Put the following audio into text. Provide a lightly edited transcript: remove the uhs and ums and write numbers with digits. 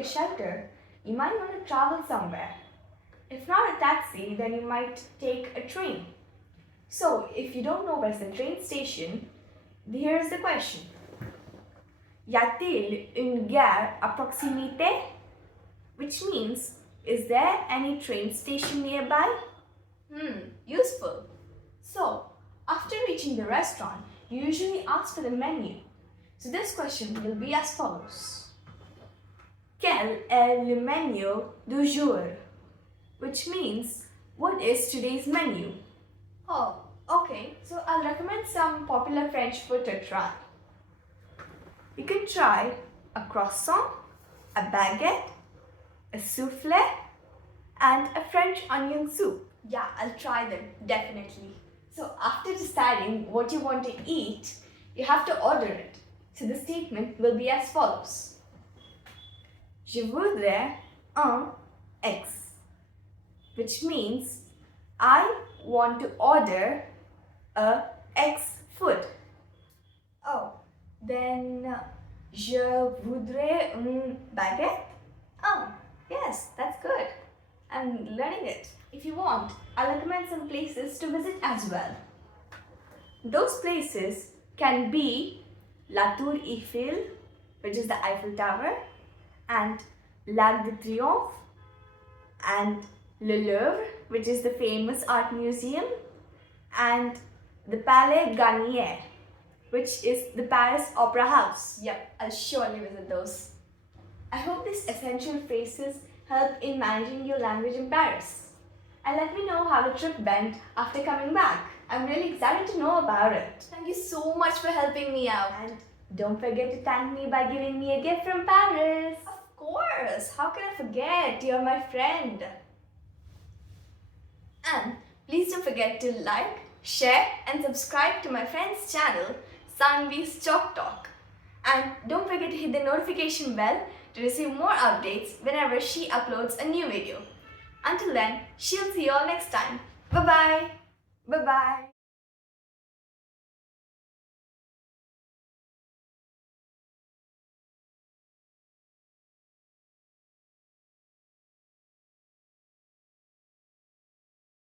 a shelter, you might want to travel somewhere. If not a taxi, then you might take a train. So, if you don't know where's the train station, here's the question. Y a-t-il une gare à proximité? Which means, is there any train station nearby? Useful. So, after reaching the restaurant, you usually ask for the menu. So this question will be as follows. Quel est le menu du jour? Which means, what is today's menu? Oh, okay. So I'll recommend some popular French food to try. You can try a croissant, a baguette, a soufflé, and a French onion soup. Yeah, I'll try them, definitely. So after deciding what you want to eat, you have to order it. So the statement will be as follows. Je voudrais un X, which means I want to order a X food. Oh, then je voudrais une baguette. Oh, yes, that's good. I'm learning it. If you want, I'll recommend some places to visit as well. Those places can be La Tour Eiffel, which is the Eiffel Tower, and l'Arc de Triomphe, and Le Louvre, which is the famous art museum, and the Palais Garnier, which is the Paris Opera House. Yep, I'll surely visit those. I hope these essential phrases help in managing your language in Paris. And let me know how the trip went after coming back. I'm really excited to know about it. Thank you so much for helping me out. And don't forget to thank me by giving me a gift from Paris. Of course, how can I forget? You're my friend. And please don't forget to like, share and subscribe to my friend's channel, Saanvi's Chalk Talk. And don't forget to hit the notification bell to receive more updates whenever she uploads a new video. Until then, she'll see you all next time. Bye-bye. Bye-bye.